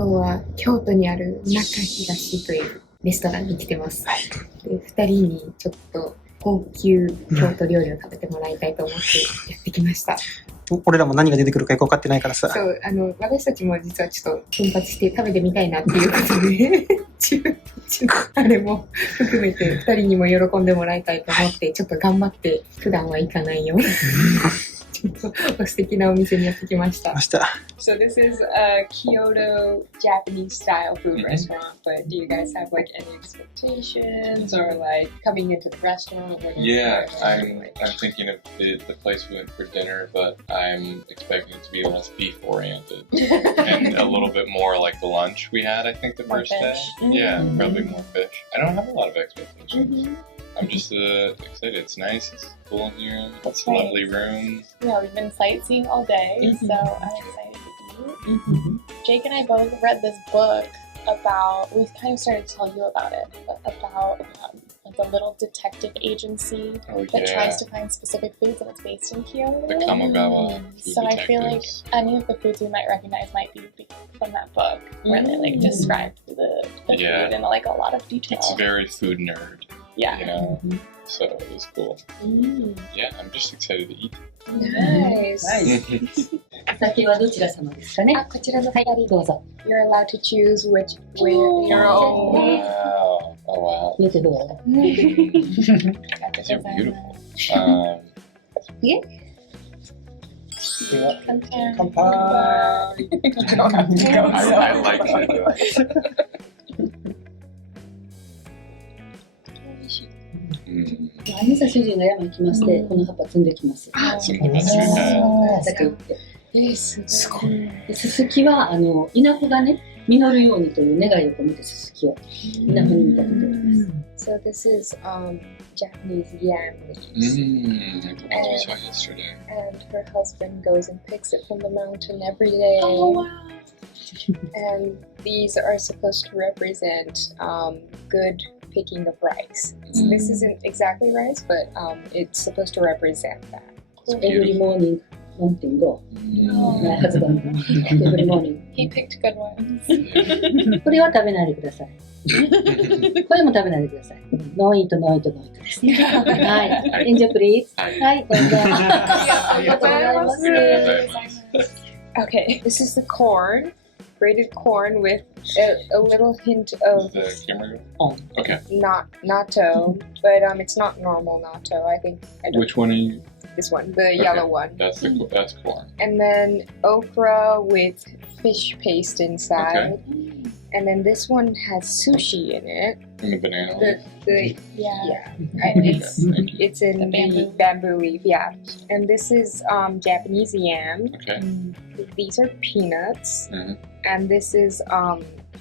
今日は京都にあるなかひがしというレストランに来てます。で、2人にちょっと高級京都料理を食べてもらいたいと思ってやってきました。俺らも何が出てくるかよく分かってないからさ。そう、私たちも実はちょっと奮発して食べてみたいなっていうことで自分たちのあれも含めて2人にも喜んでもらいたいと思ってちょっと頑張って普段は行かないように素敵なお店にやってきました。So this is a Kyoto Japanese style food restaurant, but do you guys have like any expectations or like coming into the restaurant? Yeah, I'm thinking of the place we went for dinner, but I'm expecting it to be less beef oriented and a little bit more like the lunch we had, I think, the first day. Yeah, probably more fish. I don't have a lot of expectations. I'm just excited. It's nice. It's cool in here. It's a lovely room. Yeah, we've been sightseeing all day, so I'm excited to eat. Jake and I both read this book about, we kind of started to tell you about it, but about like a little detective agency that tries to find specific foods, and it's based in Kyoto. The Kamogawa food So I feel like any of the foods we might recognize might be from that book, where they like describe the food in like a lot of detail. It's very food nerd. Yeah. You know? So it was cool. Yeah, I'm just excited to eat. Nice. お酒はどちら様ですかね。こちらのはい、どうぞ。 You're allowed to choose which with your own. Wow. Oh, wow. 見てどうぞ。 These are beautiful. 乾杯。I like it. アニサ主人が山に来まして、この葉っぱ摘んできます。摘んでますね。畑行って。すごい。ススキは稲穂がね実るようにという願いを込めてススキを稲穂に見立てております。So this is Japanese yam leaves. What we saw yesterday. And her husband goes and picks it from the mountain every day. Oh, wow. And these are supposed to represent good picking of rice. So this isn't exactly rice, but it's supposed to represent that. Every morning, 1.5。発売。Every morning. He picked good ones. これは食べないでください。これも食べないでください。ノーイート、ノーイート、ノーイートですね。はい。Enjoy, please. はい、どうぞ。ありがとうございます。 Okay, this is the corn. Grated corn with a little hint of The camera go? Okay. natto, but it's not normal natto. I think Which one are you? this one, the yellow one. That's corn. And then okra with fish paste inside. And then this one has sushi in it. And the banana leaf? It's in the bamboo leaf, yeah. And this is Japanese yam. Okay. These are peanuts. And this is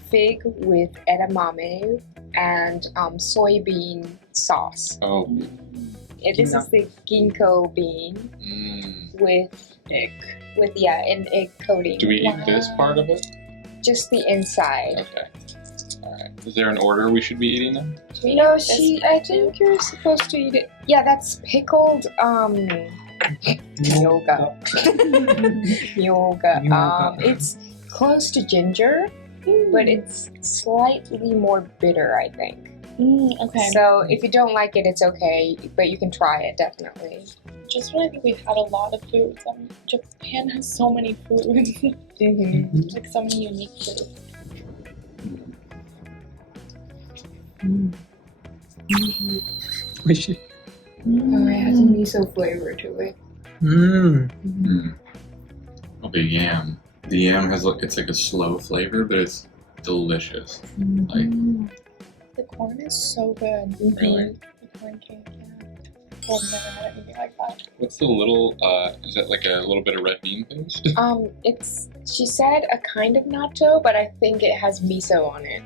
fig with edamame and soybean sauce. Oh. And this is the ginkgo bean with egg. An egg coating. Do we eat this part of it? Just the inside. Okay. Alright. Is there an order we should be eating them? No, I think you're supposed to eat it. Yeah, that's pickled myoga. It's close to ginger, but it's slightly more bitter, I think. Okay. So if you don't like it, it's okay, but you can try it definitely. Just when I think we've had a lot of foods, Japan has so many foods. Like so many unique foods. Oh, it has a miso flavor to it. Oh, the yam. The yam it's like a slow flavor, but it's delicious. Like, The corn is so good. really? The corn cake, yeah. I've never had anything like that. What's the little, is that like a little bit of red bean paste? She said a kind of natto, but I think it has miso on it.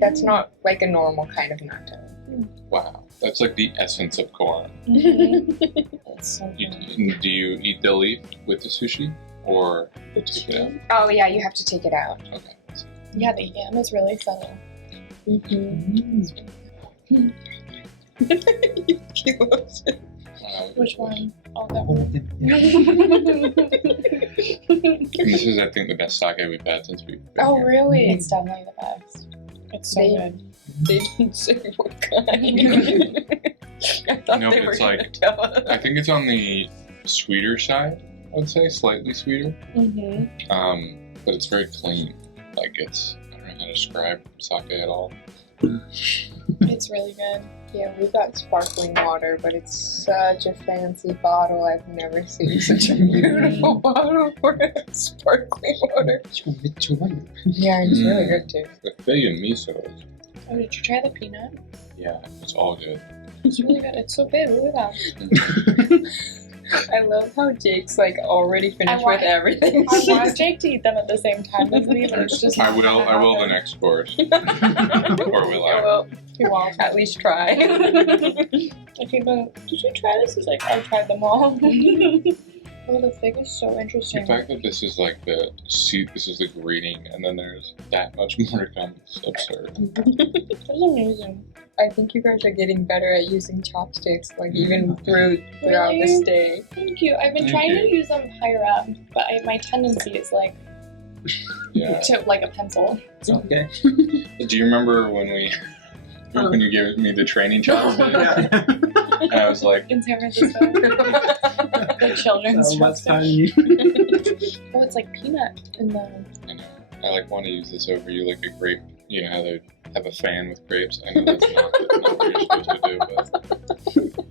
That's not like a normal kind of natto. Wow. That's like the essence of corn. It's so good. Do you eat the leaf with the sushi? Or take it out? Oh yeah, you have to take it out. Okay. Yeah, the yam is really subtle. He loves it. Which one? Oh, that ここ one. で And this is, I think, the best sake we've had since we've been Oh, here. really? It's definitely the best. It's so They- good. They didn't say what kind. I thought No, they but were it's going like- to tell us. I think it's on the sweeter side, I would say, slightly sweeter. Mm-hmm. But it's very clean. Like, it's, I don't know how to describe sake at all. It's really good. Yeah, we got sparkling water, but it's such a fancy bottle. I've never seen such a beautiful bottle for sparkling water. しかもめっちゃうまいよ。 Yeah, it's really good too. The fig and miso, Oh, did you try the peanut? yeah, it's all good. It's really good. It's so big. Look at that. I love how Jake's like already finished want- with everything. I want Jake to eat them at the same time as me, but it's just I not will gonna the happen. next course. Or will I? Well, He won't. at least try. Okay, but did you try this? He's like, I've tried them all. Oh, the fig is so The interesting. fact that this is like the seat, this is the greeting, and then there's that much more to come is absurd. That's amazing. I think you guys are getting better at using chopsticks, like even throughout Really? this day. Thank you. I've been Thank trying to you. use them higher up, but my tendency is like Yeah. to like a pencil. Okay. Do you remember when you gave me the training chopstick? And I was like, In San Francisco, the children's まさ chopstick. に。 Oh, it's like peanut in the. I know, I like want to use this over you like a grape. You know how they have a fan with grapes? I know that's not what you're supposed to do, but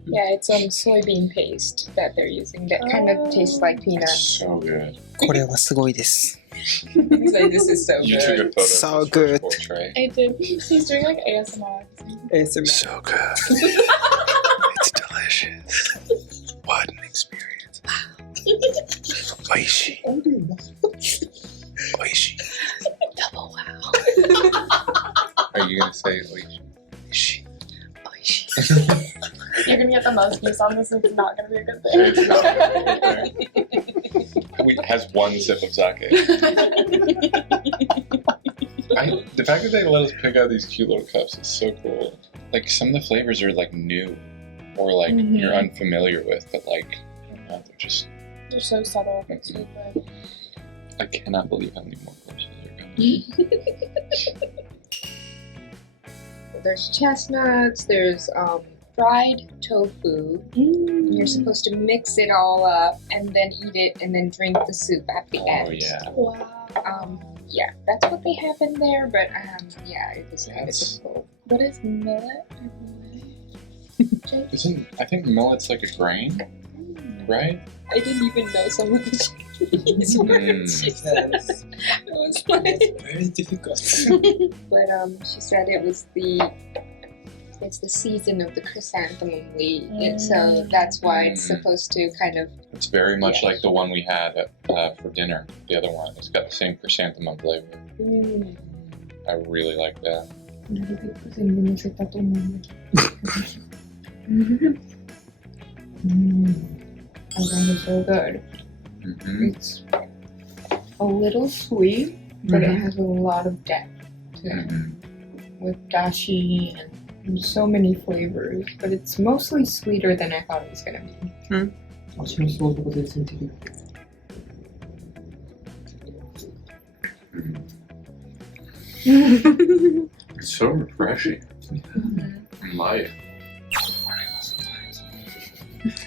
Yeah, it's soybean paste that they're using that kind of tastes like it's peanuts. so good. これはすごいです。 He's like, this is so You took a good. photo So of this good. vegetable tray. I did. He's doing like ASMR. ASMR. So good. It's delicious. What an experience. Oishi. Oishi. Double wow. Are you gonna say oishi? Oishi. You're gonna get the most views on this, and it's not gonna be a good It's thing. not gonna be there. We has one sip of sake. The fact that they let us pick out these cute little cups is so cool. Like some of the flavors are like new, or like Mhm. you're unfamiliar with, but like I don't know, they're just. They're so subtle, but so good. I cannot believe how many more courses are coming. There's chestnuts, there's fried tofu. You're supposed to mix it all up and then eat it and then drink the soup at the end. Oh yeah. Wow. Yeah, that's what they have in there, but yeah, it was kind of That's- difficult. What is millet? I think millet's like a grain, right? I didn't even know some of the Chinese words she said. It was like, Very difficult. but she said it's the season of the chrysanthemum leaf, and so that's why it's supposed to kind of. It's very much Yeah. like the one we had for dinner. The other one, it's got the same chrysanthemum flavor. I really like that. なるべく全部乗せたと思うんだけど。I found it so good. Mm-hmm. It's a little sweet, but it has a lot of depth to it, Mm-hmm. with dashi and so many flavors. But it's mostly sweeter than I thought it was gonna be. 私の想像が全然できない。 It's so refreshing. Light.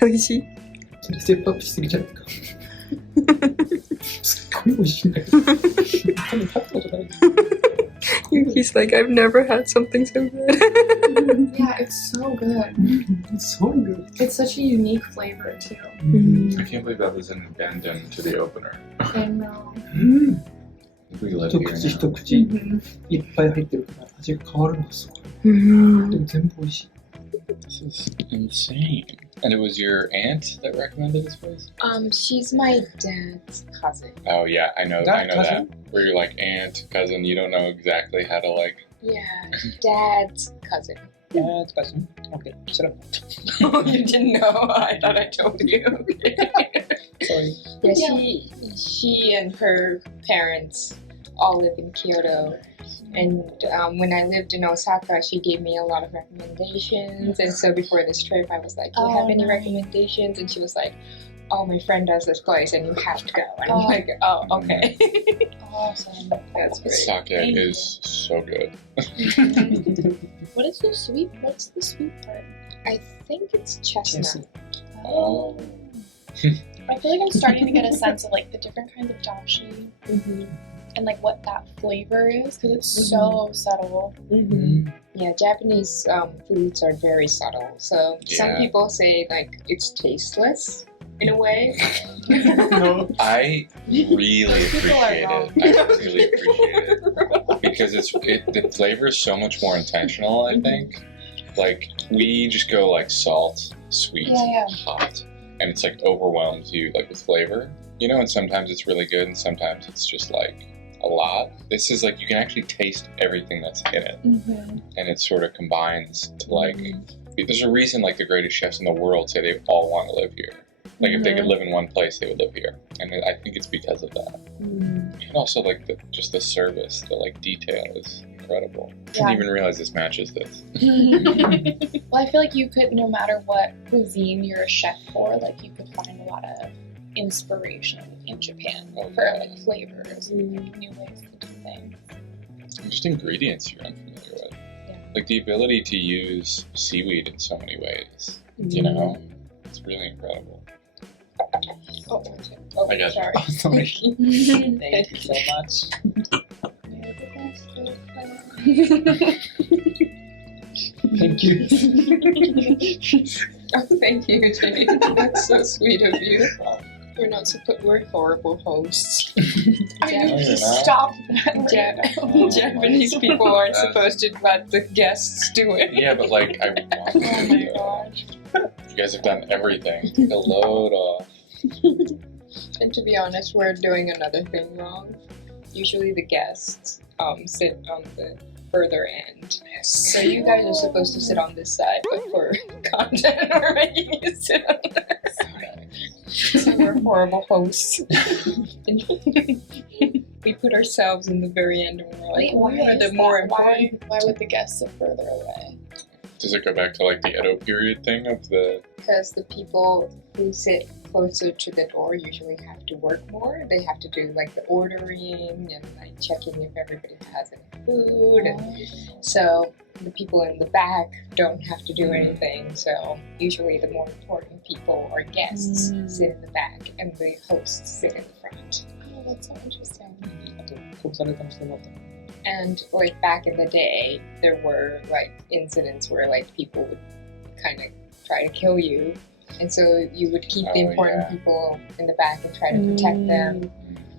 美味しい。ステップアップしすぎちゃったか。すっごい美味しいんだけど。多分食べたことない。 He's like, I've never had something so good. Yeah, it's so good. So good. It's such a unique flavor too. I can't believe that was an addendum to the opener. I know. うん。 We live 一 here 口一 now. 口いっぱい入ってるから味が変わるのがすごい。でも全部美味しい。 This is insane. And it was your aunt that recommended this place? She's my dad's cousin. Oh yeah, I know That that. cousin? Where you're like aunt, cousin, you don't know exactly how to like. Yeah, dad's cousin. Okay, shut up. Oh, you didn't know? I thought I told you. Sorry. Yeah, she and her parents all live in Kyoto. And when I lived in Osaka, she gave me a lot of recommendations. And so before this trip, I was like, do you have any recommendations? And she was like, oh, my friend does this place and you have to go. And I'm like, oh, okay. Awesome. That's great. Sake is so good. What is the sweet? What's the sweet part? I think it's chestnut. Oh. I feel like I'm starting to get a sense of like the different kinds of dashi and like what that flavor is because it's so subtle. Yeah, Japanese foods are very subtle. So some people say like it's tasteless in a way. No. I really appreciate it. I really appreciate it because the flavor is so much more intentional. I think, like we just go like salt, sweet, hot, and it's like overwhelms you like with flavor, you know. And sometimes it's really good, and sometimes it's just like a lot. This is like you can actually taste everything that's in it, and it sort of combines to like. There's a reason like the greatest chefs in the world say they all want to live here. Like if they could live in one place, they would live here, and I think it's because of that. And also like just the service, the like detail is incredible. I didn't even realize this matches this. Well, I feel like you could, no matter what cuisine you're a chef for, like you could find a lot of inspiration in Japan for like flavors and like, new ways to do things. And just ingredients you're unfamiliar with. Like the ability to use seaweed in so many ways. You know, it's really incredible. Oh, I got sorry. Oh, sorry. Thank you so much. Thank you. Oh, thank you, Jenny. That's so sweet of you. We're not supposed. We're horrible hosts. Stop that. Japanese people aren't supposed to let the guests do it. Yeah, but like I want Oh my gosh. You guys have done everything. Take a load off. And to be honest, we're doing another thing wrong. Usually the guests sit on the further end. So you guys are supposed to sit on this side, but for content, we're making you sit on that side. So we're horrible hosts. We put ourselves in the very end and we're like, Why are is the that? more important? Why would the guests sit further away? Does it go back to like the Edo period thing of the? Because the people who sit closer to the door usually have to work more. They have to do like the ordering and like checking if everybody has any food. And so the people in the back don't have to do anything. So usually the more important people or guests sit in the back and the hosts sit in the front. Oh, that's so interesting. And like back in the day, there were like incidents where like people would kind of try to kill you. And so you would keep the important people in the back and try to protect them.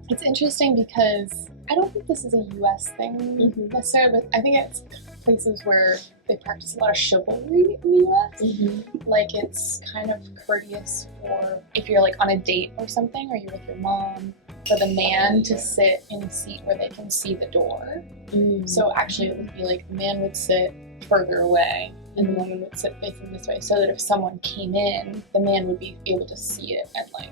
It's interesting because I don't think this is a US thing necessarily, but I think it's places where they practice a lot of chivalry in the US. Like it's kind of courteous for if you're like on a date or something, or you're with your mom, for the man to sit in a seat where they can see the door. So actually it would be like the man would sit further away and the woman would sit facing this way, so that if someone came in, the man would be able to see it and like.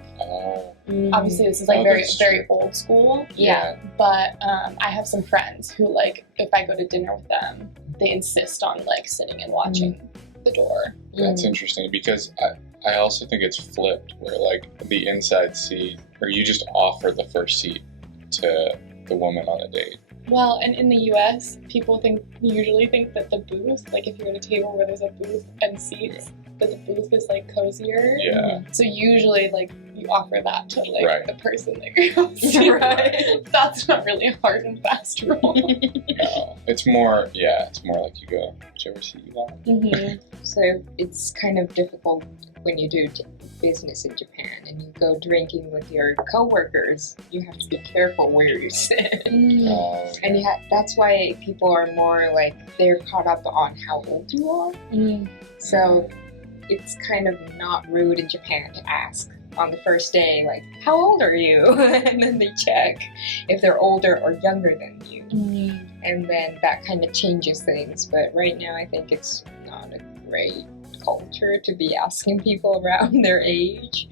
Obviously, this is like very old school. Yeah. But I have some friends who like if I go to dinner with them, they insist on like sitting and watching the door. That's interesting because I also think it's flipped where like the inside seat, or you just offer the first seat to the woman on a date. Well, and in the US, people usually think that the booth, like if you're at a table where there's a booth and seats, that the booth is like cozier. Yeah. So usually like you offer that to like the person that you're going to see. That's not really a hard and fast rule. No. It's more like you go whichever seat you want. So it's kind of difficult when you do business in Japan and you go drinking with your coworkers. You have to be careful where you sit. And that's why people are more like they're caught up on how old you are. So it's kind of not rude in Japan to ask on the first day, like, how old are you? And then they check if they're older or younger than you. And then that kind of changes things. But right now, I think it's not a great culture to be asking people around their age.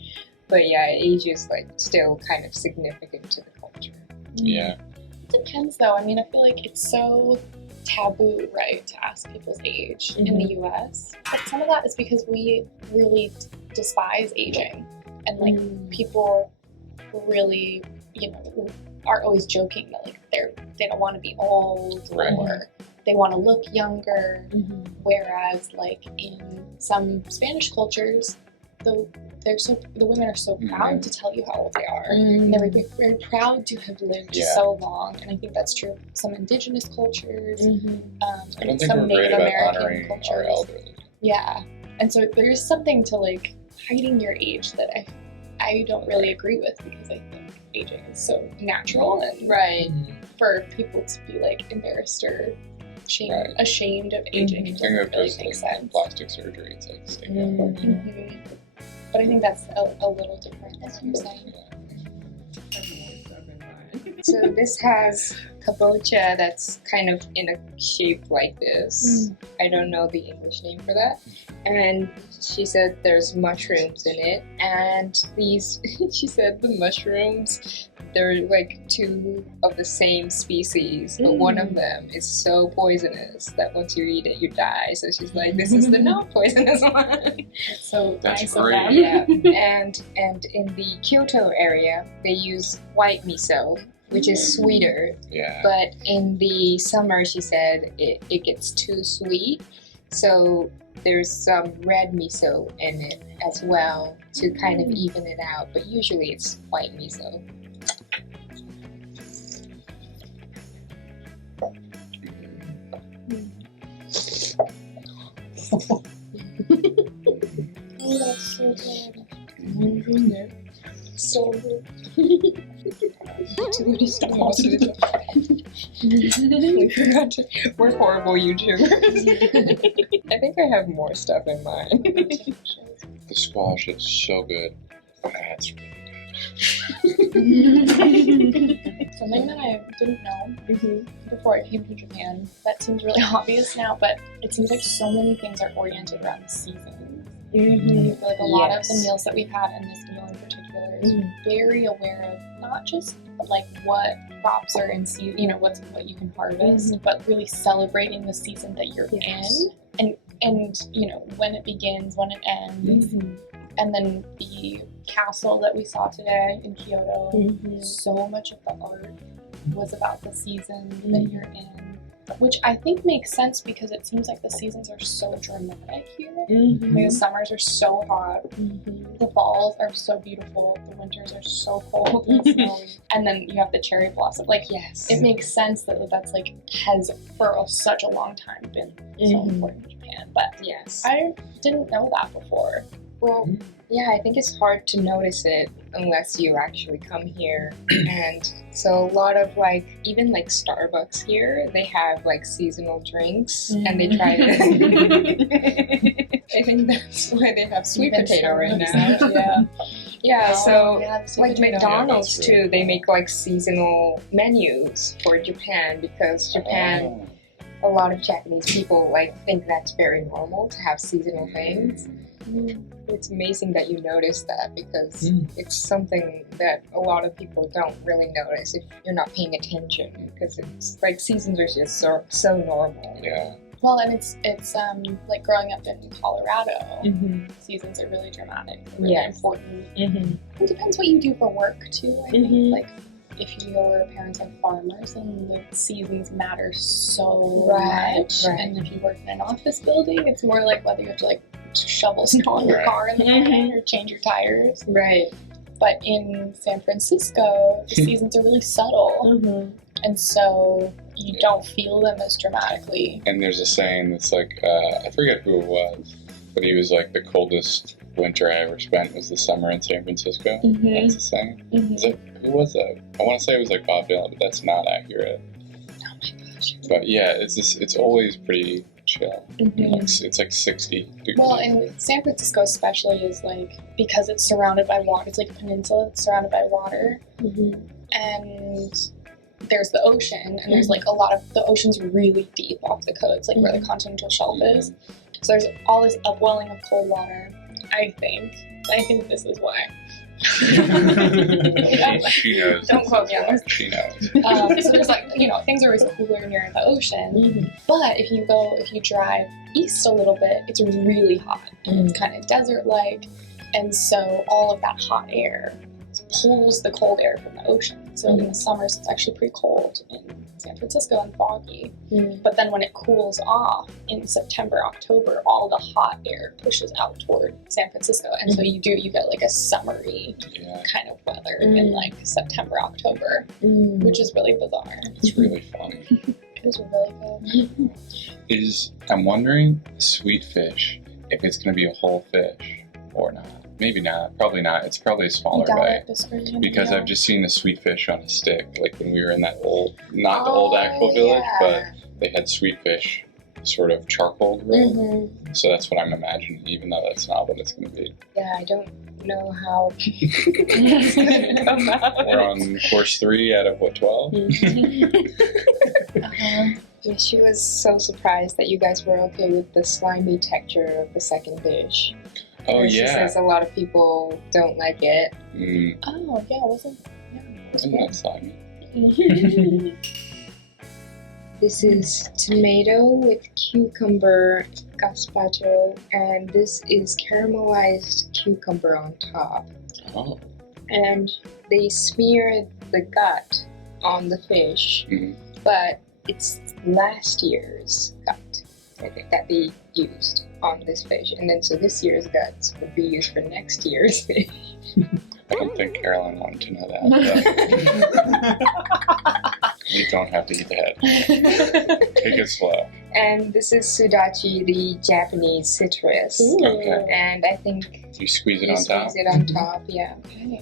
But yeah, age is like still kind of significant to the culture. Yeah. depends though. I mean, I feel like it's so taboo, right, to ask people's age in the US. But some of that is because we really despise aging. And like people really, you know, are always joking that like they don't want to be old or they want to look younger. Whereas like in some Spanish cultures, the women are so proud to tell you how old they are. And they're very proud to have lived so long. And I think that's true of some indigenous cultures, I don't think some we're Native great about American honoring cultures. our elderly. Yeah. And so there is something to like hiding your age that I don't really agree with, because I think aging is so natural, and for people to be like embarrassed or ashamed of aging, it Think doesn't of really just make like sense. plastic surgery. It's like stigma. But I think that's a little different, as you're saying. So this has kabocha that's kind of in a shape like this. I don't know the English name for that. And she said there's mushrooms in it. And these, she said the mushrooms, they're like two of the same species, but one of them is so poisonous that once you eat it, you die. So she's like, this is the non-poisonous one. So That's nice of great. them. Yeah. And in the Kyoto area, they use white miso, which is sweeter. Yeah. But in the summer, she said it gets too sweet. So there's some red miso in it as well to kind of even it out. But usually it's white miso. Oh, that's so good. So good. We forgot to, we're horrible YouTubers. I think I have more stuff in mind. The squash is so good. That's Something that I didn't know before I came to Japan, that seems really obvious now, but it seems like so many things are oriented around the seasons. I feel like a lot of the meals that we've had, and this meal in particular, is very aware of not just like what crops are in season, you know, what you can harvest, but really celebrating the season that you're in, and you know, when it begins, when it ends. And then the castle that we saw today in Kyoto, so much of the art was about the season that you're in, which I think makes sense because it seems like the seasons are so dramatic here. Like the summers are so hot, the falls are so beautiful, the winters are so cold and snowy, and then you have the cherry blossom. Like, it makes sense that that's like has for such a long time been so important in Japan. But I didn't know that before. Well, yeah, I think it's hard to notice it unless you actually come here. And so a lot of like, even like Starbucks here, they have like seasonal drinks and they try to, I think that's why they have sweet potato right now. Like McDonald's too, they make like seasonal menus for Japan because Japan, a lot of Japanese people like think that's very normal to have seasonal things. It's amazing that you notice that because it's something that a lot of people don't really notice if you're not paying attention because it's like seasons are just so normal. Yeah. Well, and it's like growing up in Colorado, seasons are really dramatic, really important. It depends what you do for work too, I think. Like if your parents are farmers, then the seasons matter so much. And if you work in an office building, it's more like whether you have to like shovel snow on your car in the morning or change your tires. But in San Francisco, the seasons are really subtle. And so you don't feel them as dramatically. And there's a saying that's like, I forget who it was, but he was like, the coldest winter I ever spent was the summer in San Francisco. That's the saying. Is it, who was that? I want to say it was like Bob Dylan, but that's not accurate. Oh my gosh. But yeah, it's always pretty chill. It's like 60 degrees. Well, and San Francisco especially is like, because it's surrounded by water, it's like a peninsula that's surrounded by water. And there's the ocean, and there's like a lot of, the ocean's really deep off the coast, like where the continental shelf is. So there's all this upwelling of cold water, I think this is why. She knows. Don't quote me on this. She knows. So there's like, things are always cooler near the ocean. But if you drive east a little bit, it's really hot and it's kind of desert-like. And so all of that hot air pulls the cold air from the ocean. So in the summers, it's actually pretty cold in San Francisco and foggy. But then when it cools off in September, October, all the hot air pushes out toward San Francisco. And so you get like a summery kind of weather in like September, October, which is really bizarre. It's really fun. It is really good. I'm wondering, sweet fish, if it's going to be a whole fish or not. Maybe not. Probably not. It's probably a smaller bite. Because I've just seen the sweet fish on a stick, like when we were in that old, not the old actual village, but they had sweet fish sort of charcoal grilled. So that's what I'm imagining, even though that's not what it's going to be. Yeah, I don't know how. We're on course 3 out of what, 12? Yeah, she was so surprised that you guys were okay with the slimy texture of the second dish. Oh, She says a lot of people don't like it. Oh, yeah, wasn't that slimy? This is tomato with cucumber gazpacho, and this is caramelized cucumber on top. Oh. And they smear the gut on the fish, but it's last year's gut that they used on this fish, and then so this year's guts would be used for next year's fish. I don't think Caroline wanted to know that. You don't have to eat the head. Take it slow. And this is sudachi, the Japanese citrus. Okay. And I think you squeeze it you on top? Squeeze it on top, yeah. Okay.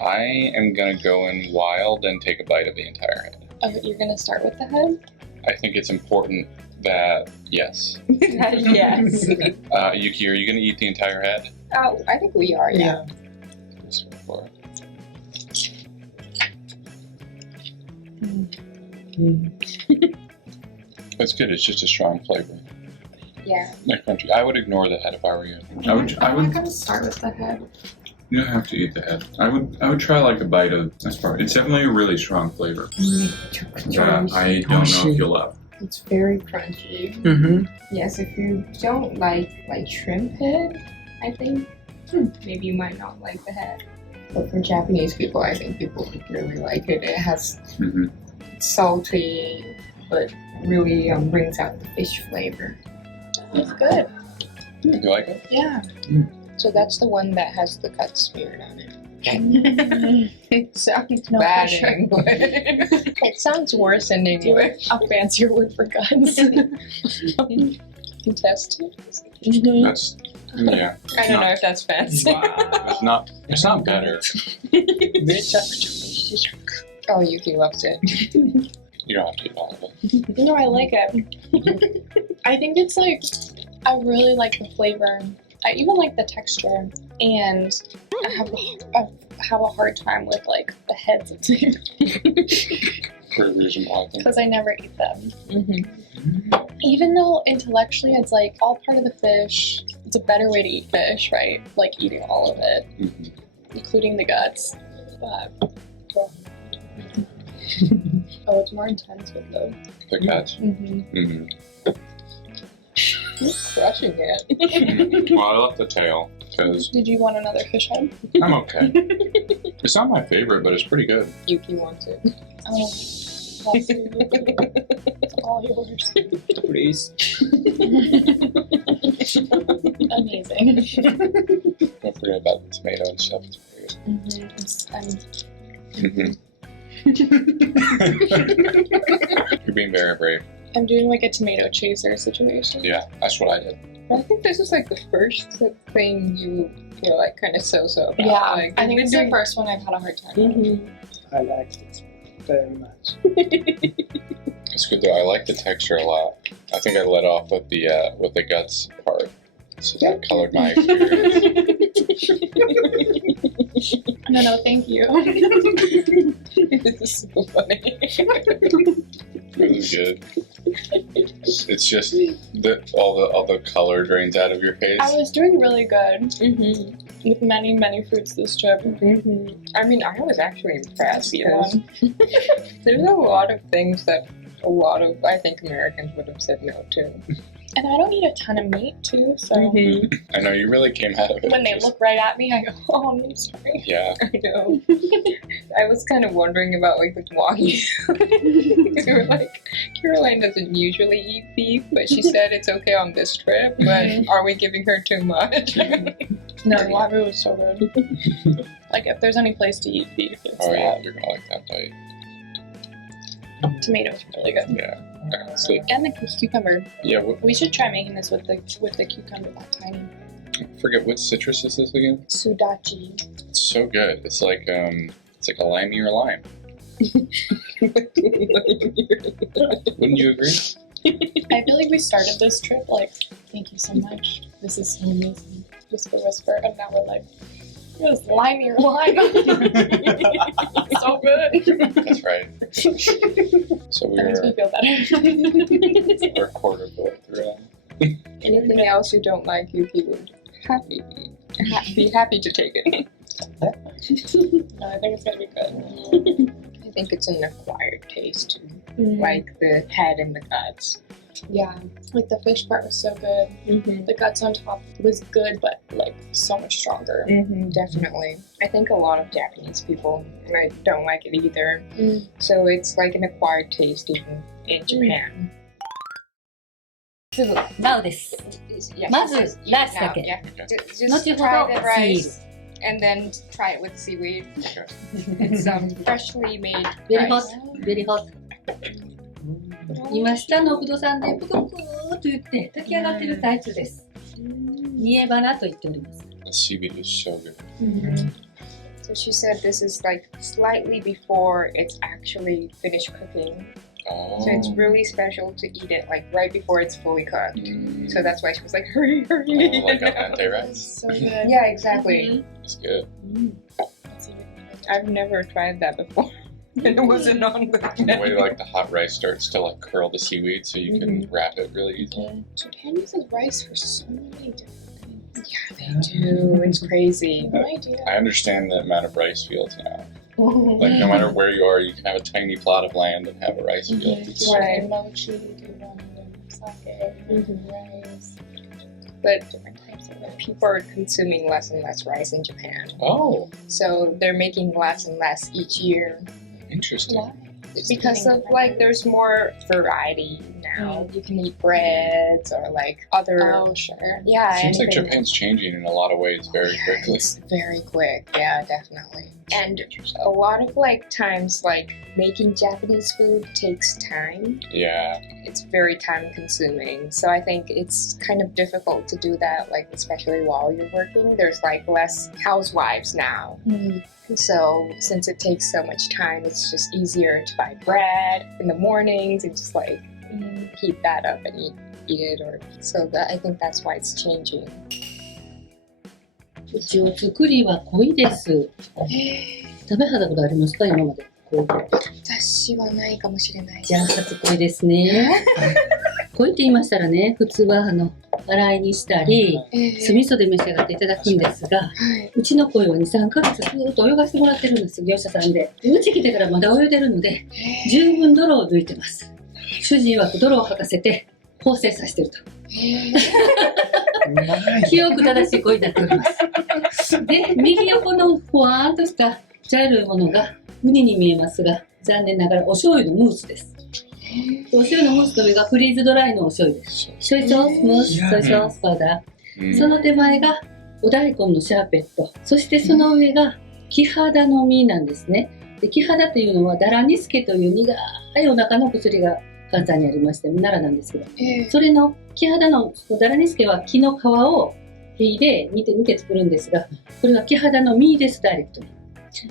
I am going to go in wild and take a bite of the entire head. Oh, you're going to start with the head? I think it's important that, yes. Yes. Yuki, are you going to eat the entire head? Oh, I think we are, yeah. Just go for it. It's good. It's just a strong flavor. Yeah. Like crunchy. I would ignore the head if I were you. I'm not gonna start with the head. You don't have to eat the head. I would try like a bite of. That's probably. It's definitely a really strong flavor. Yeah, I don't know if you'll love. It's very crunchy. Yes, if you don't like shrimp head, I think maybe you might not like the head. But for Japanese people, I think people would really like it. It has salty, but really brings out the fish flavor. It's good. You like it? Yeah. So that's the one that has the gut smeared on it. It sounds No, bad. for sure. It sounds worse in English. A fancier word for guts. Intestines? That's. Yeah. I don't know if that's fancy. It's not. It's not better. Oh, Yuki loves it. You don't have to eat all of it. No, I like it. I think it's like, I really like the flavor. I even like the texture, and I have a hard time with like the heads of things For a reason why. because I never eat them. Even though intellectually it's like all part of the fish, it's a better way to eat fish, right? Like eating all of it, including the guts. But oh, it's more intense with The guts. You're crushing it. Well, I love the tail because Did you want another fish head? I'm okay. It's not my favorite, but it's pretty good. Yuki wants it. Oh, that's it's all yours. Please. Amazing. Don't forget about the tomato and stuff. It's pretty good. You're being very brave. I'm doing like a tomato chaser situation. Yeah, that's what I did. I think this is like the first thing you were like kind of so-so about. Yeah, Like, I think you've it's been the first one I've had a hard time with. I like this very much. It's good though. I like the texture a lot. I think I let off with the guts part, so that colored my experience. No, thank you. This is so funny. Really good. It's just that all the color drains out of your face. I was doing really good. with many, many fruits this trip. I mean, I was actually impressed Yeah. because there's a lot of things that a lot of, I think, Americans would have said no to. And I don't eat a ton of meat too, so I know you really came out of it. when they just- look right at me, I go, oh, I'm sorry. Yeah. I know. I was kind of wondering about like the wagyu. They were like, Caroline doesn't usually eat beef, but she said it's okay on this trip. But are we giving her too much? No, wagyu was so good. Like, if there's any place to eat beef, it's Oh yeah, that. you're gonna like that bite. Tomatoes really good. Yeah. See, And the cucumber. yeah. We should try making this with the cucumber that tiny. Forget what citrus is this again? Sudachi. It's so good. It's like a limey or lime. Wouldn't you agree? I feel like we started this trip like, thank you so much. This is so amazing. Whisper, whisper. And now we're like, it was limey or lime. So good. That's right. So That makes me we're feel better. a quarter of the way through. Anything else you don't like, Yuki would be happy to take it. No, I think it's gonna be good. I think it's an acquired taste too, like the head and the guts. Yeah, like the fish part was so good. The guts on top was good, but like so much stronger. Definitely. I think a lot of Japanese people don't like it either. Mm. So it's like an acquired taste even in Japan. すぐ、なおです。 Yeah, まず yeah, ライスだけ。 yeah. Just 後ほど try the シール。 rice and then try it with seaweed. Okay. It's freshly made ベリーホッ rice. ト、ベリーホット。今、下のお不動産でぷくぷくーと言って炊き上がっている最中です。煮え花と言っております。 The seaweed is so good. So she said this is like slightly before it's actually finished cooking. Oh. So it's really special to eat it like right before it's fully cooked. Mm. So that's why she was like, hurry, hurry. Oh, like al dente rice. So good. Yeah, exactly. It's good. I've never tried that before. And it wasn't on the The way like the hot rice starts to like curl the seaweed, so you can wrap it really easily. Japan uses rice for so many different things. Yeah, they do. It's crazy. No idea. I understand the amount of rice fields now. Like no matter where you are, you can have a tiny plot of land and have a rice field. It's Right. Mochi, we do ramen, sake, rice, But different types of rice. people are consuming less and less rice in Japan. Oh, So they're making less and less each year. interesting. Why? Because of like there's more variety now. You can eat breads or like other Oh, sure. yeah. Seems like anything. Japan's changing in a lot of ways very quickly. It's very quick, yeah, definitely. And Interesting. a lot of like times like making Japanese food takes time. Yeah. It's very time consuming. So I think it's kind of difficult to do that, like especially while you're working. There's like less housewives now. So since it takes so much time, it's just easier to buy bread in the mornings and just like heat that up and eat it. Or so that I think that's why it's changing. うちお作りは濃いです。食べはったことありますか今まで。濃い。私はないかもしれない。じゃあ初濃いですね。濃いって言いましたらね、普通は洗いにしたり、酢味噌で召し上がっていただくんですが、はい。うちの鯉は2、3ヶ月ずっと泳がしてもらってるんです、業者さんで。うち来てからまだ泳いでるので、十分泥を抜いてます。主人は泥を吐かせて、縫製させてると。清く正しい鯉になっております。で、右横のふわーんとした茶色いものがウニに見えますが、残念ながらお醤油のムースです。お醤油のムースと上がフリーズドライのお醤油です。ソイソース、ムース、ソイソースパウダー。その手前がお大根のシャーペット。そしてその上がキハダの実なんですね。でキハダというのはダラニスケという苦いお腹の薬が関西にありまして、奈良なんですけど、それのキハダのダラニスケは木の皮を火で煮て作るんですが、これはキハダの実です、ダイレクトに。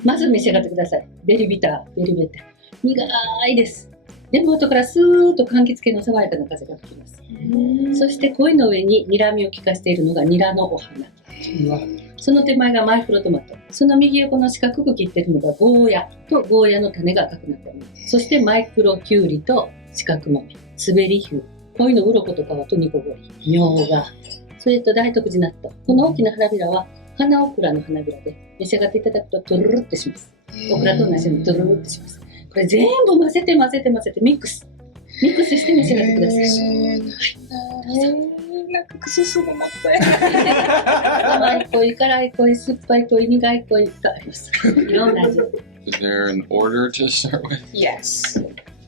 まず召し上がってください。ベリビター、ベリベタ。苦いです。でも後からスーッと柑橘系の爽やかな風が吹きます。そして鯉の上にニラミを効かしているのがニラのお花。その手前がマイクロトマト。その右横の四角く切っているのがゴーヤとゴーヤの種が赤くなっています。そしてマイクロキュウリと四角豆、スベリヒュー、鯉の鱗と皮とニコゴリ、みょうが、それと大徳寺納豆。この大きな花びらは花オクラの花びらで召し上がっていただくとトゥルルってします。オクラと同じようにトゥルルってします。これ全部混ぜてミックスして召し上がってください。なんかクススが持って甘い恋、辛い恋、酸っぱい恋、苦い恋があります。いろんな味。Is there an order to start with? Yes.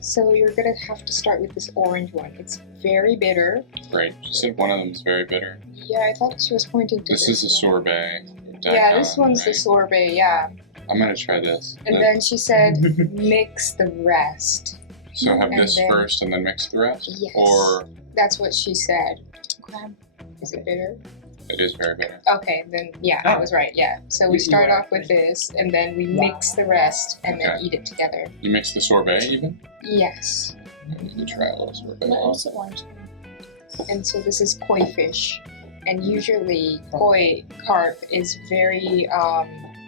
So you're gonna have to start with this orange one. It's very bitter. Right. She said one of them is very bitter. Yeah, I thought she was pointing to This is a one. sorbet. Yeah, this one's the right? sorbet, yeah. I'm gonna try this. And then she said, mix the rest. So have and this then- first and then mix the rest? Yes. Or That's what she said. Okay. Is it bitter? it is very bitter. Okay, then yeah, I was right, yeah. So we start off with this, and then we mix the rest, and then Okay. eat it together. You mix the sorbet even? Yes. Maybe you can try a little sorbet. No, it's orange. And so this is koi fish. And usually koi carp is very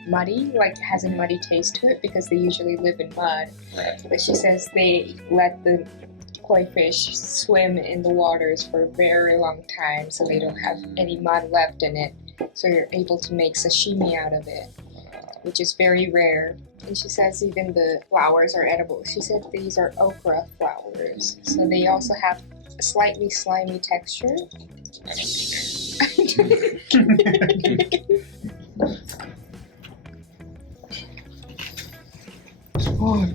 muddy, like has a muddy taste to it because they usually live in mud. Right. But she says they let the koi fish swim in the waters for a very long time so they don't have any mud left in it. So you're able to make sashimi out of it, which is very rare. And she says even the flowers are edible. She said these are okra flowers. So they also have a slightly slimy texture. I don't care. すごい。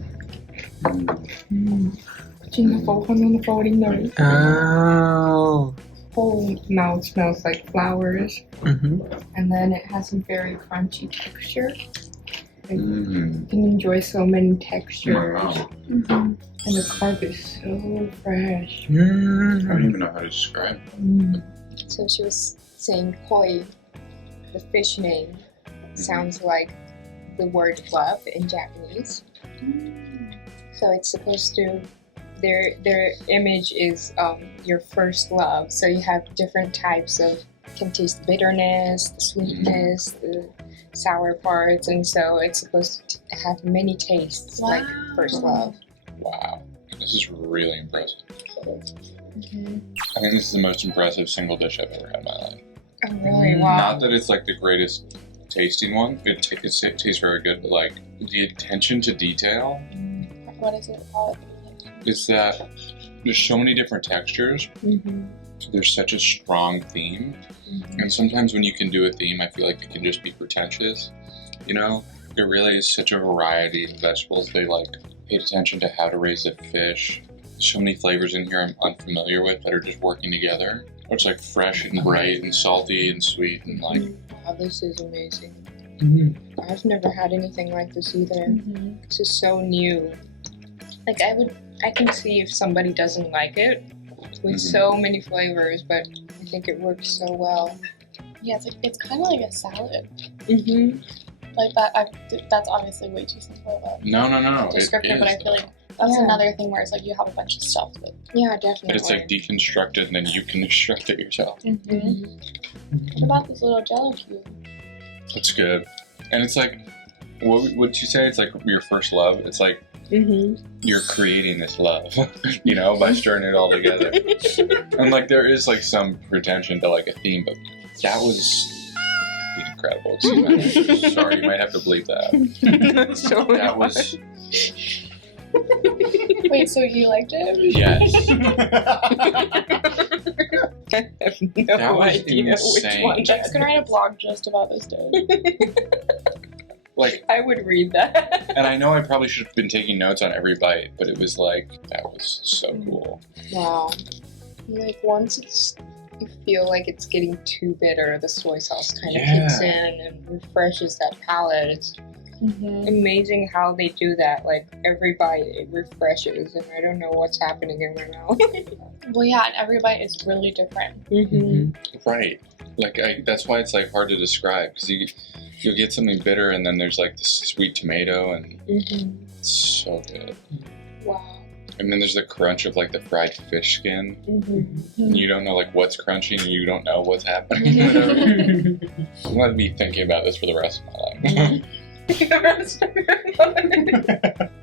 口の中お花の香りになる。Oh. Whole mouth smells like flowers, Mm-hmm. and then it has a very crunchy texture. Like, Mm. you can enjoy so many textures. Wow. And the carp is so fresh. I don't even know how to describe it. So she was saying koi, the fish name, sounds like the word love in Japanese. So it's supposed to, their image is your first love. So you have different types of, can taste the bitterness, the sweetness, the sour parts, and so it's supposed to have many tastes like first love. Wow. This is really impressive. I think this is the most impressive single dish I've ever had in my life. Oh really? Wow. Not that it's like the greatest tasting one. It tastes very good, but like the attention to detail What is it called? is that there's so many different textures. There's such a strong theme. And sometimes when you can do a theme, I feel like it can just be pretentious. You know, there really is such a variety of vegetables. They like paid attention to how to raise a fish. So many flavors in here I'm unfamiliar with that are just working together. It's like fresh and bright and salty and sweet and like. Wow, this is amazing. Mm-hmm. I've never had anything like this either. This is so new. Like I can see if somebody doesn't like it with so many flavors, but I think it works so well. Yeah, it's kind of like a salad. Mm-hmm. Like that. That's obviously way too simple of No. a It descriptor, is, but I feel like that's Yeah. another thing where it's like you have a bunch of stuff that. Yeah, definitely. but it's like deconstructed and then you can construct it yourself. What about this little Jello cube? It's good. And it's like, what would you say? It's like your first love. It's like you're creating this love, you know, by stirring it all together. And like there is like some pretension to like a theme, but that was incredible. Excuse me. Sorry, you might have to bleep that. That was Wait, so you liked it? yes. I have no That was idea insane. which one. Jack's gonna write a blog just about this day. Like, I would read that. and I know I probably should have been taking notes on every bite, but it was like that was so cool. Wow. Like once you feel like it's getting too bitter, the soy sauce kind of kicks in and refreshes that palate. It's amazing how they do that. Like every bite it refreshes, and I don't know what's happening in my mouth. Well, yeah, and every bite is really different. Right. Like that's why it's like hard to describe because you'll get something bitter and then there's like this sweet tomato and it's so good. Wow. And then there's the crunch of like the fried fish skin. And you don't know like what's crunching and you don't know what's happening. Whatever. I'm gonna be thinking about this for the rest of my life.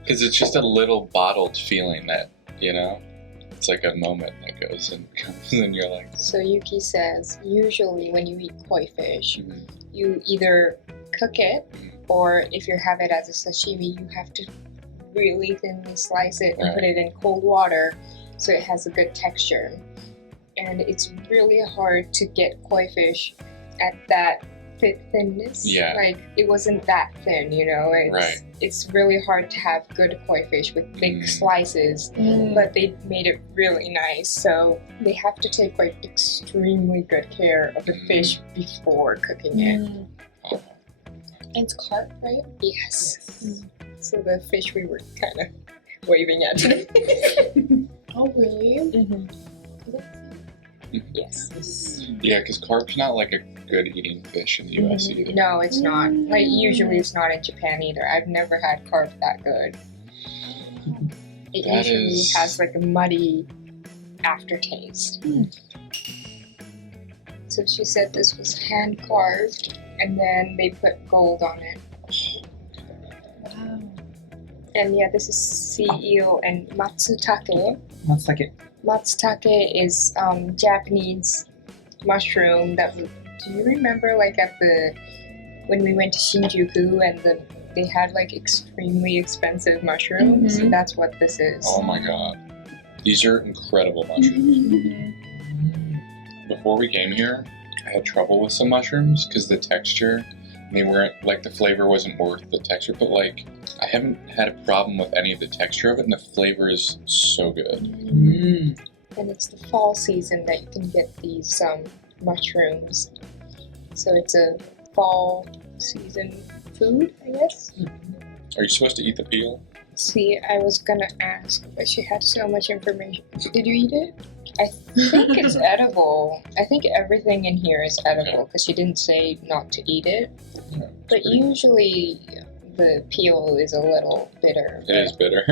Because it's just a little bottled feeling that, you know, It's like a moment that goes and comes, and you're like, So Yuki says, usually when you eat koi fish, mm, you either cook it, or if you have it as a sashimi, you have to really thinly slice it and put it in cold water so it has a good texture. And it's really hard to get koi fish at that thinness. Yeah. Like, it wasn't that thin, you know? It's really hard to have good koi fish with big slices, but they made it really nice. So they have to take like extremely good care of the fish before cooking it. It's carp, right? Yes. So the fish we were kind of waving at today. Oh, really? Yes. yeah, because carp's not like a good eating fish in the US either. No, it's not. Like, usually it's not in Japan either. I've never had carp that good. It That usually is- has like a muddy aftertaste. So she said this was hand carved, and then they put gold on it. Wow. And yeah, this is CEO and matsutake. 松茸。 Matsutake is Japanese mushroom that do you remember like when we went to Shinjuku and they had like extremely expensive mushrooms? Mhm. That's what this is. Oh my god. These are incredible mushrooms. Before we came here, I had trouble with some mushrooms because the texture, they weren't, like the flavor wasn't worth the texture, but like I haven't had a problem with any of the texture of it, and the flavor is so good. And it's the fall season that you can get these mushrooms. So it's a fall season food, I guess. Are you supposed to eat the peel? See, I was gonna ask, but she had so much information. Did you eat it? I think it's edible. I think everything in here is edible because she didn't say not to eat it. Yeah, But usually the peel is a little bitter. it is bitter.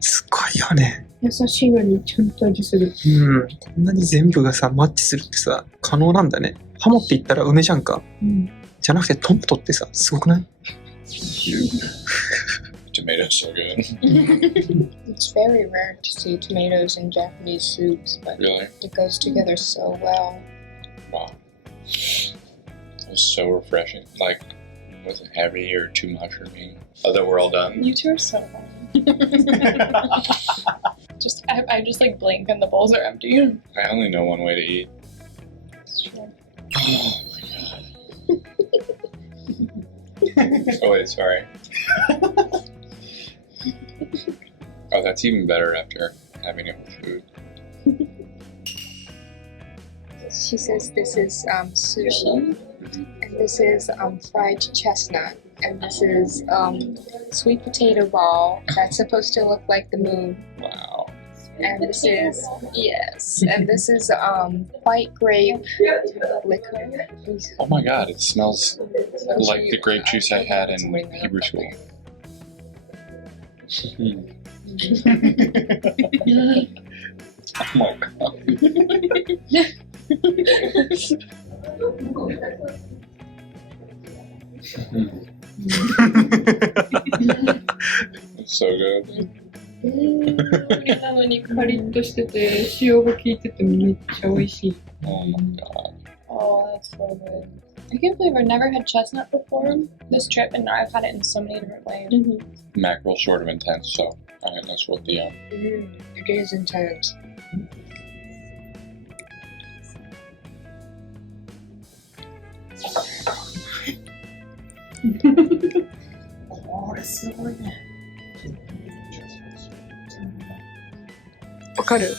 すごいよね。優しいのにちゃんと味する。うん。こんなに全部がさ、マッチするってさ、可能なんだね。ハモって言ったら梅じゃんか。じゃなくてトマトってさ、すごくない？ Tomatoes so good. It's very rare to see tomatoes in Japanese soups, but Really? it goes together so well. Wow. It was so refreshing. Like, it wasn't heavy or too mushroomy. Oh, that we're all done? You two are so funny. I just like blink and the bowls are empty. I only know one way to eat. Sure. Oh my god. Oh wait, sorry. Oh, that's even better after having it with food. She says this is sushi, and this is fried chestnut, and this is sweet potato ball that's supposed to look like the moon. Wow. And this is, yes, and this is white grape liquor. Oh my god, it smells like the grape juice I had in Hebrew school. Oh my god. It's so good. なのにカリッとしてて塩が効いててめっちゃ美味しい。 Oh my god. Oh, that's so good. I can't believe I've never had chestnut before this trip, and I've had it in so many different ways. Mackerel sort of intense, so I think that's what the It is intense. What color?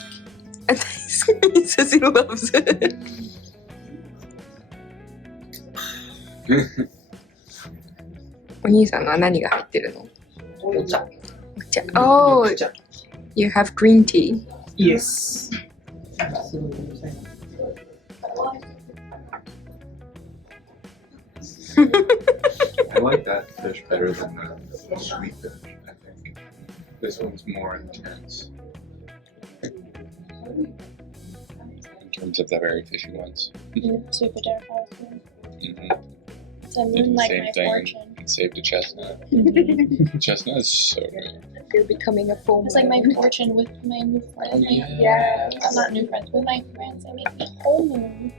It says he loves it. お兄さんのは何が入ってるの？お茶。お茶。Oh, you have green tea. Yes. I like that fish better than the sweet fish, I think. This one's more intense. In terms of the very fishy ones. Super terrible. Mm-hmm. It's a They did the moonlight same my thing fortune. and saved a chestnut. Chestnut is so good. You're becoming a full It's like my moon. fortune with my new friends. Yeah. Not new friends, with my friends. I make the whole moon.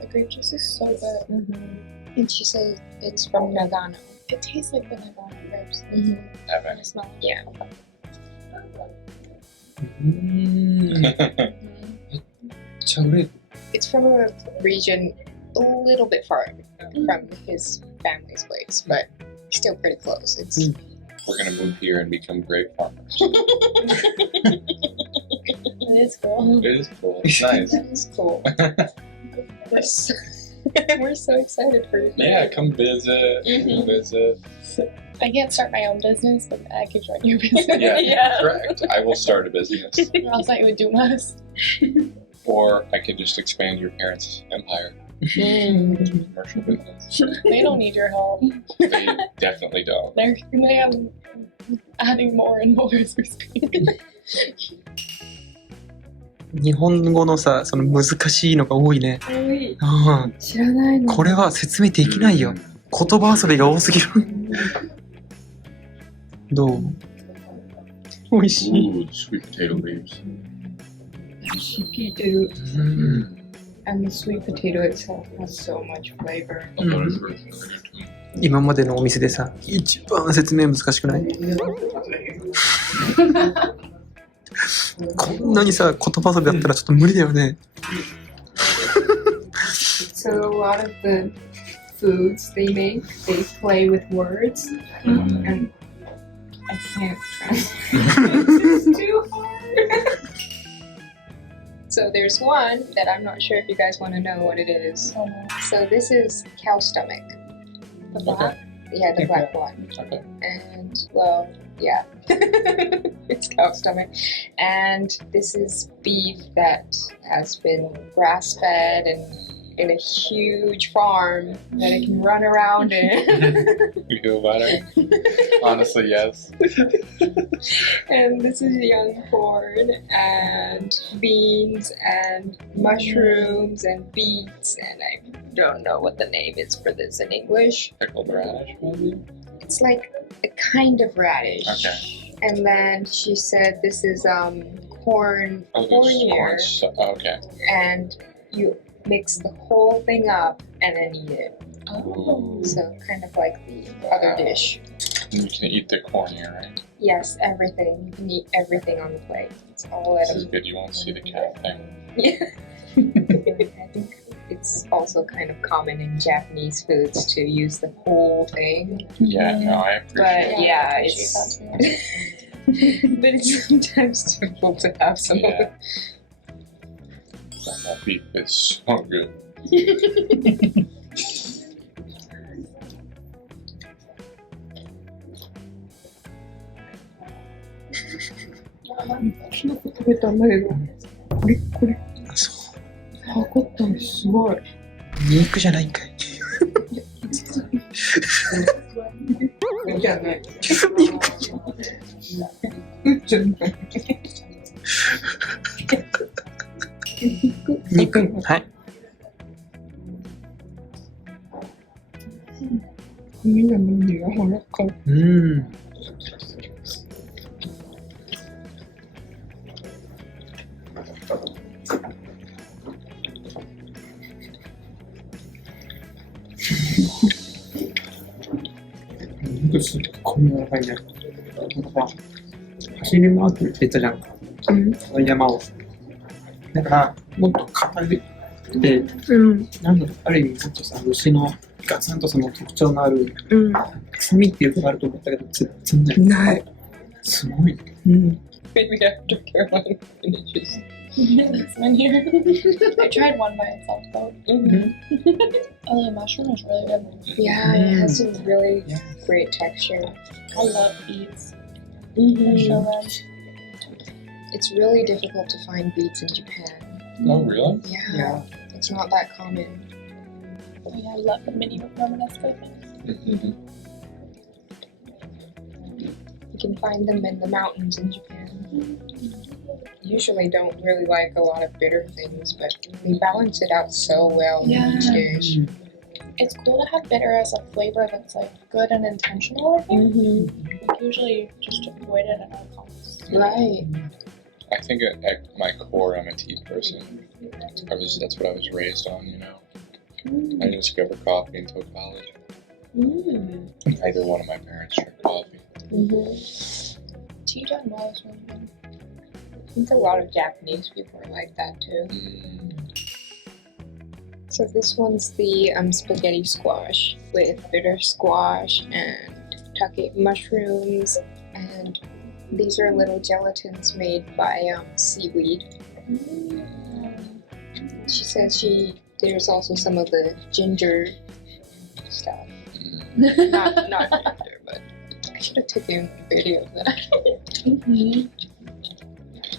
The grape juice is so good. And she says it's from Nagano. It tastes like the Nagano grapes. Evan. I smell it. Yeah. めっちゃ売れる。 It's from a region a little bit far from his family's place, but still pretty close. It's We're gonna move here and become grape farmers. It is cool. It is cool. It's nice. that is cool. We're so excited for you. Yeah, come visit. Come visit. I can't start my own business, but I could join your business. Yeah, correct. I will start a business. Or else I would do less. Or I could just expand your parents' empire. Commercial business. They don't need your help. They definitely don't. They are adding more and more as we speak. 日本語のさ、その難しいのが多いね。うん知らないの。これは説明できないよ。言葉遊びが多すぎる。どう？美味しい。 Ooh, sweet potato leaves. 聞いてる。うん And the sweet potato itself has so much flavor. 今までのお店でさ、一番説明難しくない？こんなにさ、言葉遊びだったらちょっと無理だよね。 So a lot of the foods they make, they play with words. And I can't translate. It's too hard. So there's one that I'm not sure if you guys want to know what it is. So this is cow stomach. The black. Yeah, the black one. Okay. And well, yeah, it's cow stomach. And this is beef that has been grass fed and in a huge farm that it can run around in. You feel better? Honestly, yes. And this is young corn and beans and mushrooms and beets, and I don't know what the name is for this in English. Pickled radish, maybe? It's like a kind of radish. Okay. And then she said this is corn Oh, there's here, okay. and you mix the whole thing up and then eat it. Oh. So kind of like the other dish. And you can eat the corn here, right? Yes, everything. You can eat everything on the plate. It's all This is edible. good. You won't see the cat thing. Yeah. I think it's also kind of common in Japanese foods to use the whole thing. Yeah, no, I appreciate But it. yeah, I it's appreciate that too. but it's sometimes difficult to have some of Yeah. it. That beef is so good. キノコ食べたんだけど、これ、あ、そ測ったのすごい。う。肉じゃないんかい。じゃない。肉じゃうっちゃんか。肉。はい。みんなの柔らかい。うん。肉すっごい柔らかいね。なんかさ、走り回ってるって言ったじゃんか。山を。だから、もっと硬いで、なんだろう、ある意味ちょっとさ、牛のガツンとその特徴のある臭みっていうのがあると思ったけど、全然ない。すごい。Maybe after Caroline finishes. This one here. I tried one by itself though. Oh, the mushroom is really good. Yeah, it has some really great texture. I love beets. So good. It's really difficult to find beets in Japan. Oh, really? Yeah, it's not that common. Oh yeah, I love the mini Romanesco thing. You can find them in the mountains in Japan. Usually don't really like a lot of bitter things, but they balance it out so well in each dish. it's cool to have bitter as a flavor that's like good and intentional, I think. Like usually just avoid it at all costs. Right. I think at my core, I'm a tea person. That's what I was raised on, you know. I discovered coffee until college. Neither one of my parents drink coffee. Tea done well is really good. I think a lot of Japanese people are like that too. So this one's the spaghetti squash with bitter squash and take mushrooms, and these are little gelatins made by seaweed. She says there's also some of the ginger stuff. Not ginger, but I should have taken a video of that.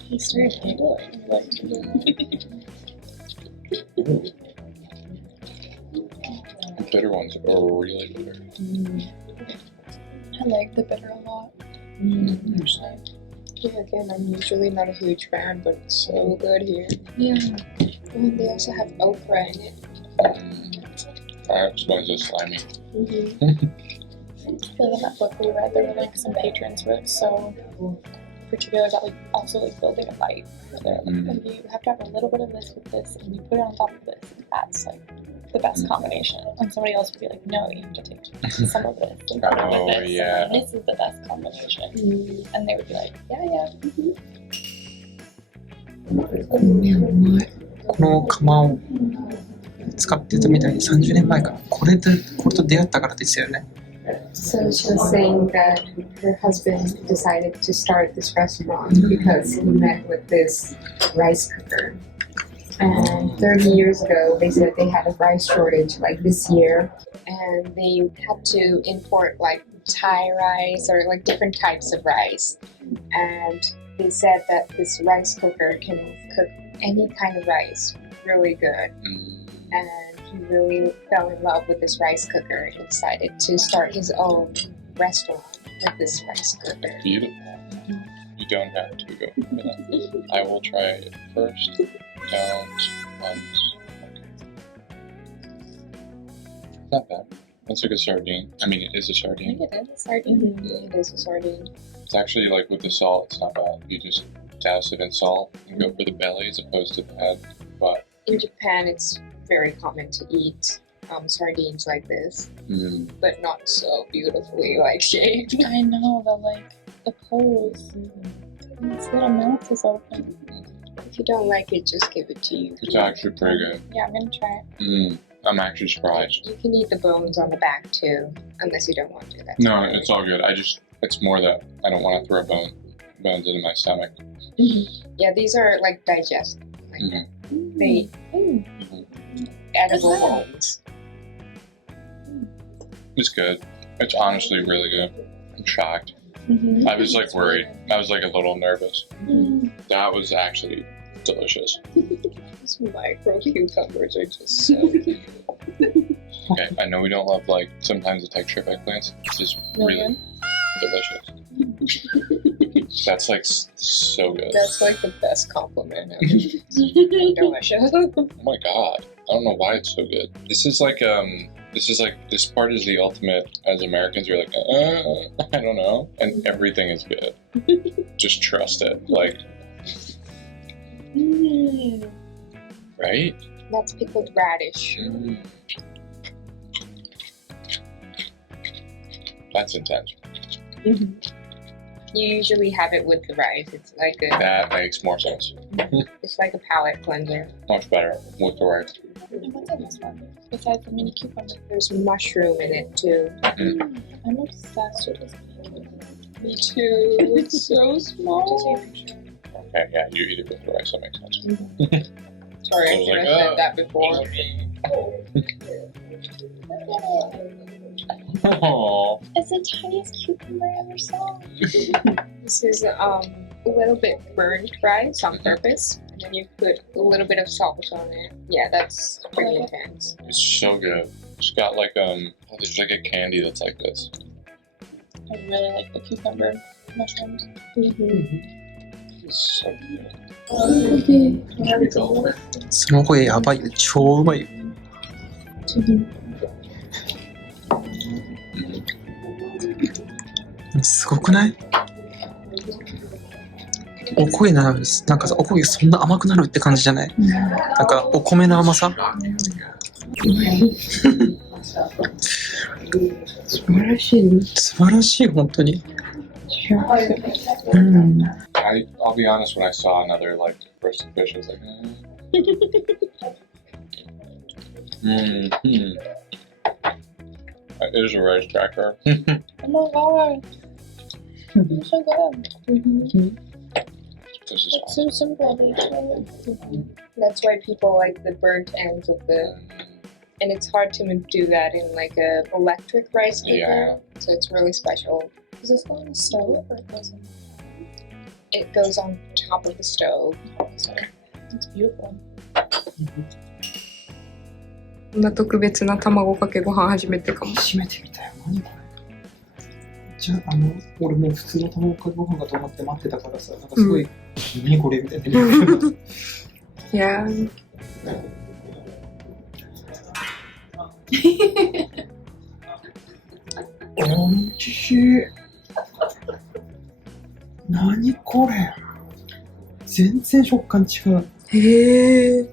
He started handling like The bitter ones are really bitter. I like the bitter a lot. Actually. Yeah, again, I'm usually not a huge fan, but it's so good here. Yeah. And they also have okra in it. That explains the slimy. I feel like in that book we read, there were like some patrons who were so particular about like also like building a bite. Like you have to have a little bit of this with this, and you put it on top of this, and that's like the best combination. And somebody else would be like, no, you have to take some of this and put it with this. Yeah. And this is the best combination. And they would be like, yeah. この釜を使ってたみたいに30年前からこれと出会ったからですよね。So she was saying that her husband decided to start this restaurant because he met with this rice cooker. And 30 years ago, they said they had a rice shortage like this year. And they had to import like Thai rice or like different types of rice. And they said that this rice cooker can cook any kind of rice really good. And he really fell in love with this rice cooker and decided to start his own restaurant with this rice cooker. Beautiful. You don't have to go for that. I will try it first. Don't once. Not bad. That's like a sardine. I mean, it is a I sardine. think it is a sardine. It is a sardine. It's actually like with the salt, it's not bad. You just douse it in salt and go for the belly as opposed to the head. But In Japan, it's very common to eat sardines like this, but not so beautifully like shaped. I know, the pose. This little mouth is open. If you don't like it, just give it to you. it's actually pretty good. Yeah, I'm gonna try it. I'm actually surprised. You can eat the bones on the back too, unless you don't want to. That's No, fine. it's all good. It's more that I don't want to throw bones into my stomach. Yeah, these are like digest. Like they edible What's that? bones. It's good. It's honestly really good. I'm shocked. I was like worried. I was like a little nervous. That was actually delicious. These micro cucumbers are just so cute. Okay, I know we don't love like sometimes the texture of eggplants. This is really delicious. That's like so good. That's like the best compliment ever. Delicious. Oh my god. I don't know why it's so good. This part is the ultimate. As Americans, you're like, I don't know. And everything is good. Just trust it. Like, right? That's pickled radish. That's intense. You usually have it with the rice. It's like That makes more sense. it's like a palate cleanser. Much better with the rice. What's in this one? Besides the mini cucumber. There's mushroom in it too. I'm obsessed with this. Me too. It's so small. Okay, yeah, you eat it with the rice. That makes sense. Sorry, I I was should like, have said that before. Oh. It's the tiniest cucumber I ever saw. This is a little bit burned rice on purpose, and then you put a little bit of salt on it. Yeah, that's pretty intense. It's so good. It's got like there's like a candy that's like this. I really like the cucumber mushrooms. It's so good. その声やばいよ。超うまいよ。すごくない？おこげなんかさ、おこげそんな甘くなるって感じじゃない？なんかお米の甘さ。素晴らしいね。素晴らしい、本当に。I'll be honest, when I saw another like roasted fish, I was like, There's a rice cracker. Oh my god. It's so good. This is It's so simple. That's why people like the burnt ends of the, and it's hard to do that in like a electric rice cooker. Yeah. So it's really special. Does this go on the stove or it goes in? It goes on top of the stove. It's beautiful. こんな特別な卵かけご飯初めてかも。初めて見たよ。何これ。じゃあ、俺もう普通の卵かけご飯かと思って待ってたからさ、なんかすごい、何これみたいな。いやー。おいしい。何これ。全然食感違う。へえ。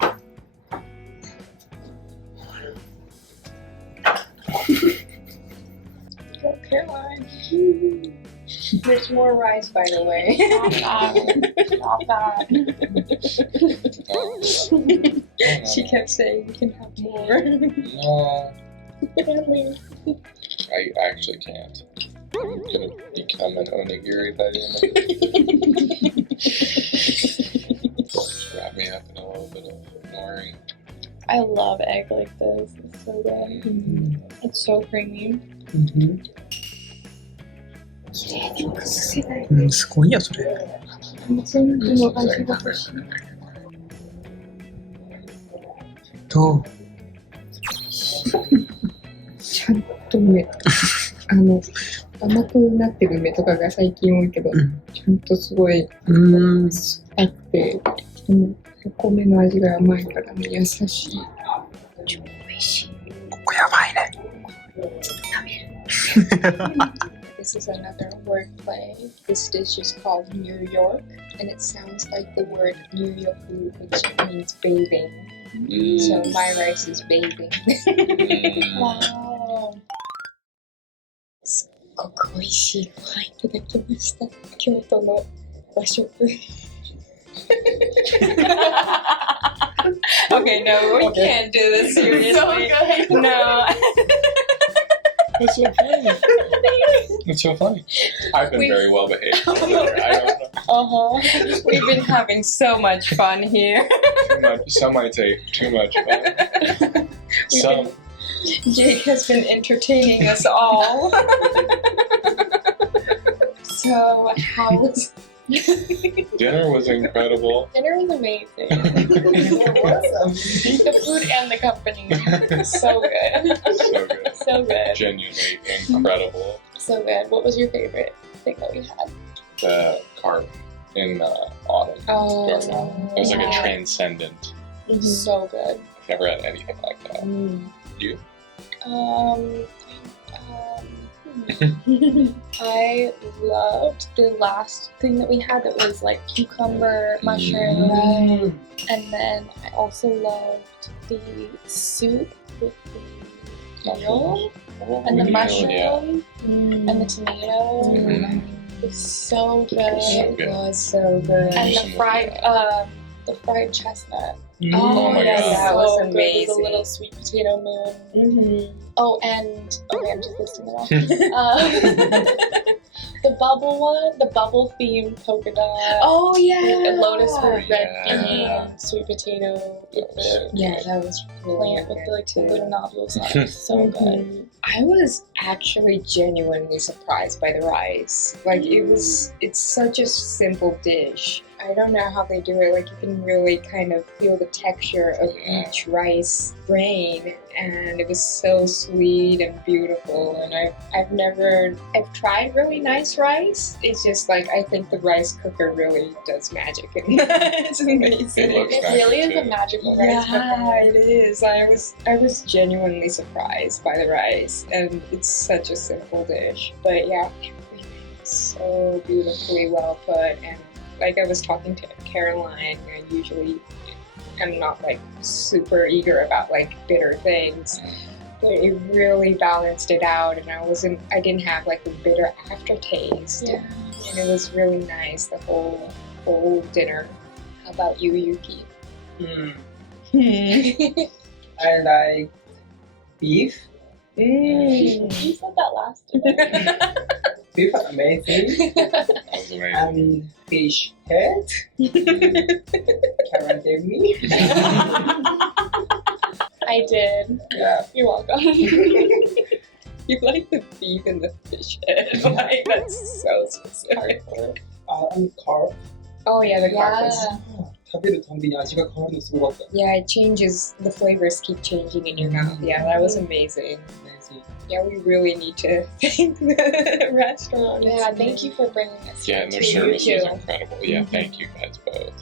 Caroline. There's more rice, by the way. Not that. She kept saying you can have more. No, I actually can't. I'm gonna become an onigiri by the end of it. Wrap me up in a little bit of nori. I love egg like this. It's so good. It's so creamy. すごいや、それ。全部の味が欲しい。どう？ちゃんとね、甘くなってる梅とかが最近多いけど、ちゃんとすごい酸っぱくて、お米の味が甘いからね、優しい。超美味しい。ここやばいね。This is another wordplay. This dish is called New York, and it sounds like the word New York, which means bathing. So my rice is bathing. Wow. すっごく美味しいご飯いただきました。京都の和食。Okay, no, we can't do this seriously. So good. No. What's so funny? What's so funny? I've been very well behaved. I don't know. We've been having so much fun here. Too much. Some might say too much fun. Some. Jake has been entertaining us all. So, how was Dinner was incredible. Dinner was amazing. The food and the company. So good. So good. So good. Genuinely incredible. So good. What was your favorite thing that we had? The carp in autumn. Oh, It was like a transcendent. So good. I've never had anything like that. You? I loved the last thing that we had that was like cucumber, mushroom, and then I also loved the soup with the eel and the mushroom and the tomato. It was so good. it was so good. And the fried chestnut. Oh my yeah, God. that was So good. amazing. With a little sweet potato moon. Oh, and okay, I'm just listing them off. The bubble one, the bubble themed polka dot. Oh yeah, With the lotus root red Yeah. bean, sweet potato with the yeah, that was plant with the like two little nodules on it. So good. I was actually genuinely surprised by the rice. Like it's such a simple dish. I don't know how they do it. Like you can really kind of feel the texture of each rice grain, and it was so sweet and beautiful. And I've tried really nice rice. It's just like I think the rice cooker really does magic. It's amazing. It looks It really is magic, a magical rice Yeah, cooker. it is. I was genuinely surprised by the rice, and it's such a simple dish. But yeah, everything was so beautifully well put. And like I was talking to Caroline, I usually am not like super eager about like bitter things, but it really balanced it out, and I didn't have like a bitter aftertaste. Yeah. And it was really nice, the whole dinner. How about you, Yuki? I like beef. You said that last time. Beef is amazing. That was amazing. And fish head. Karen gave me. I did. Yeah. You're welcome. You like the beef and the fish head. Like, that's so specific. And carb. Oh yeah, the carcass. 食べるたんびに味が変わるのすごかった。 Yeah, it changes. The flavors keep changing in your mouth. Yeah, that was amazing. Yeah, we really need to thank the restaurant. Yeah, thank you for bringing us Yeah, here and their too. service You was too. incredible. Yeah, thank you guys both.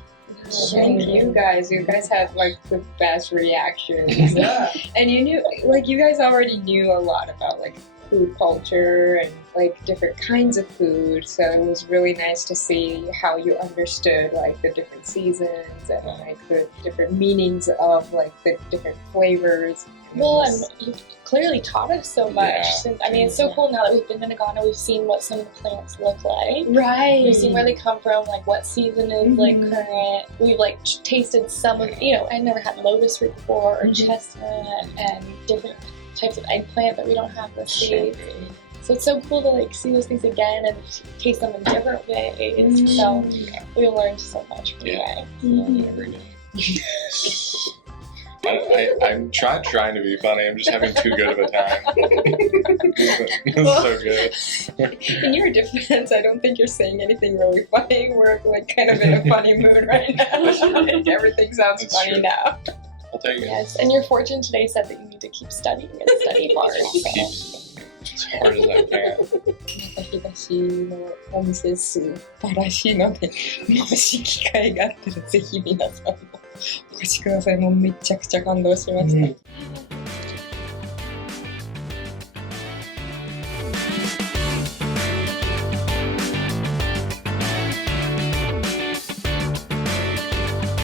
Thank you guys. You guys had like the best reactions. Yeah. And you knew, like, you guys already knew a lot about like food culture and like different kinds of food. So it was really nice to see how you understood like the different seasons and like the different meanings of like the different flavors. Well, and you've clearly taught us so much. Yeah. Since, I mean, it's so cool now that we've been to Nagano, we've seen what some of the plants look like. Right. We've seen where they come from, like what season is like current. We've like tasted some of, I never had lotus root before or chestnut and different types of eggplant that we don't have the seeds. So it's so cool to like see those things again and taste them in different ways. So we learned so much from you guys. Every day. I'm trying to be funny. I'm just having too good of a time. It's so good. In your defense, I don't think you're saying anything really funny. We're like kind of in a funny mood right now. Like, everything sounds That's funny true. now. I'll take it. Yes, and your fortune today said that you need to keep studying and study hard. Keep So. as hard as I can. なかひがしのお店素晴らしいので、もし機会があったらぜひ皆さんもお越しください。もうめちゃくちゃ感動しました。